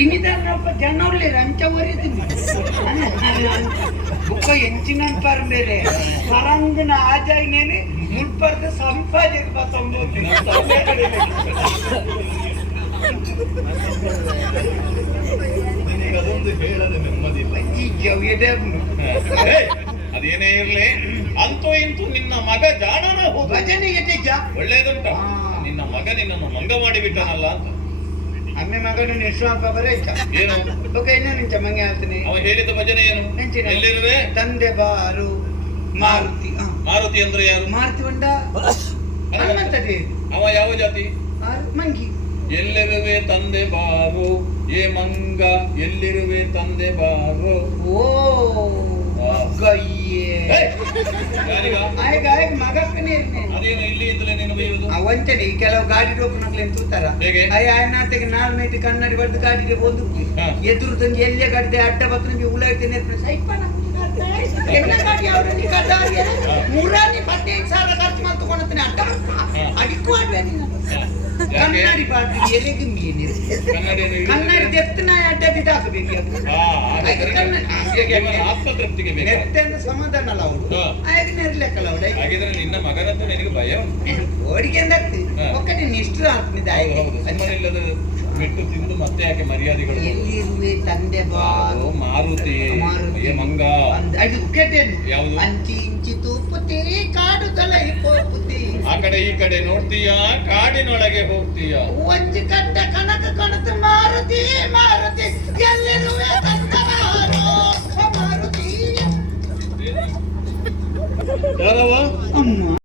ಇನ್ನಿದನ್ನಪ್ಪ ಜನ ಉಳ್ಳೇರು ಅಂಚ ಒರಿತೀನಿ ಬುಕ್ಕ ಎಂಚಿನ ಬೇರೆ ಪರಂಗನ ಆಜಾಯಿನೇನೆ ಮುಲ್ಪರ್ದ ಸಂಪಾದಿಗೆ ಬಸಂಬೋತಿ ಅದೊಂದು ಹೇಳದೆ ನೆಮ್ಮದಿಲ್ಲ. ಅದೇನೇ ಇರ್ಲಿ, ಅಂತೂ ಇಂತೂ ನಿನ್ನ ಮಗ ಜಾಣನ ಭಜನೆಗೆ ನಿಜ ಒಳ್ಳೇದುಂಟ. ನಿನ್ನ ಮಗ ನಿನ್ನನ್ನು ಮಂಗ ಮಾಡಿಬಿಟ್ಟನಲ್ಲ ಅಂತ. ಅಮ್ಮೆ ಮಗನು ನಿಶ್ವಾಪ ಬರೈತ ಏನು ಇನ್ನೂ ನಿಂಚ ಮಂಗೆ ಹೇಳ್ತೀನಿ. ಅವ ಹೇಳಿದ ಭಜನೆ ಏನು? ಎಲ್ಲಿರುವೆ? ತಂದೆ ಬಾರು ಮಾರುತಿ. ಮಾರುತಿ ಅಂದ್ರೆ ಯಾರು? ಮಾರುತಿ ಹೊಂಡ ಹನುಮಂತದೇ. ಅವ ಯಾವ ಜಾತಿ? ಮಂಗಿ. ಎಲ್ಲಿರುವೆ ತಂದೆ ಬಾರು ಏ ಮಂಗ, ಎಲ್ಲಿರುವೆ ತಂದೆ ಬಾರು. ಓ ಅದೇನು ಇಲ್ಲಿ ಇಂದಲೇ ನೀನು ಬೈಯುವುದು? ವಂಚನೆ ಕೆಲವು ಗಾಡಿ ರೋಪಣಗಳು ತೂತಾರ. ಆಯ್ನಾತೆಗೆ ನಾಲ್ ನೈಟ್ ಕನ್ನಡಿ ಬಡ್ದು ಗಾಡಿಗೆ ಒಂದು ಎದುರು ತಂಗಿ ಎಲ್ಲೇ ಗಡ್ಡೆ ಅಡ್ಡ ಬತ್ತನಿಗೆ ಉಳಾಯ್ತೇನೆ ಎಲ್ಲ ಗಾಡಿ ಅವರಲ್ಲಿ ಕಡ್ಡಾಗೆ ಮುರಾನಿ 15,000 ಖರ್ಚು ಮಾಡಿ ತಗೊಂಡೇನೆ ಅಡ್ಡ ಅಡಿಕು ಆಡ್ಬೇಡಿ. ಕನ್ನಡಿ ಪಾಟಿ ಎಲೆಗೆ ಮೀನಿರು ಕನ್ನಡಿ ತೆತ್ತನ ಅಡ್ಡ ಹಾಕಬೇಕು. ಆತ್ಮತೃಪ್ತಿಗೆ ಎತ್ತೆಂದು ಸಮಾಧಾನ ಅಲ್ಲ ಅವಳು ಆಗಿನ ಇರ್ಲಿಕ್ಕಲ್ಲ ಅವಳು. ಹಾಗಿದ್ರೆ ನಿನ್ನ ಮಗನಂತೂ ನಿನಗೆ ಭಯ ಓಡಿಗೆ ಒಕ್ಕಡೆ ನಿಷ್ಠ ಆಗ್ತಿದ್ದ ಇಲ್ಲದ ಬಿಟ್ಟು ತಿಂದು ಮತ್ತೆ ಯಾಕೆ ಮರ್ಯಾದೆಗಳು? ಎಲ್ಲಿರುವೆ ತಂದೆ ಬಾರು ಮಾರುತಿ ಮಂಗ ಅದು ಕೆಟ್ಟೇನು ಯಾವುದು? ಅಂಚಿ ಇಂಚಿ ತೂಪುತ್ತಿ ಕಾಡು ತಲೆ ಹೋಗ್ತಿ. ಆ ಕಡೆ ಈ ಕಡೆ ನೋಡ್ತೀಯ, ಕಾಡಿನೊಳಗೆ ಹೋಗ್ತೀಯ. ಒಂಜಿ ಕಟ್ಟ ಕನಕ ಕಣತ ಮಾರುತಿ ಮಾರುತಿ ಎಲ್ಲಿರುವೆ ತಂದೆ ಬಾರು ಮಾರುತಿ. ಯಾರವ? ಅಮ್ಮ.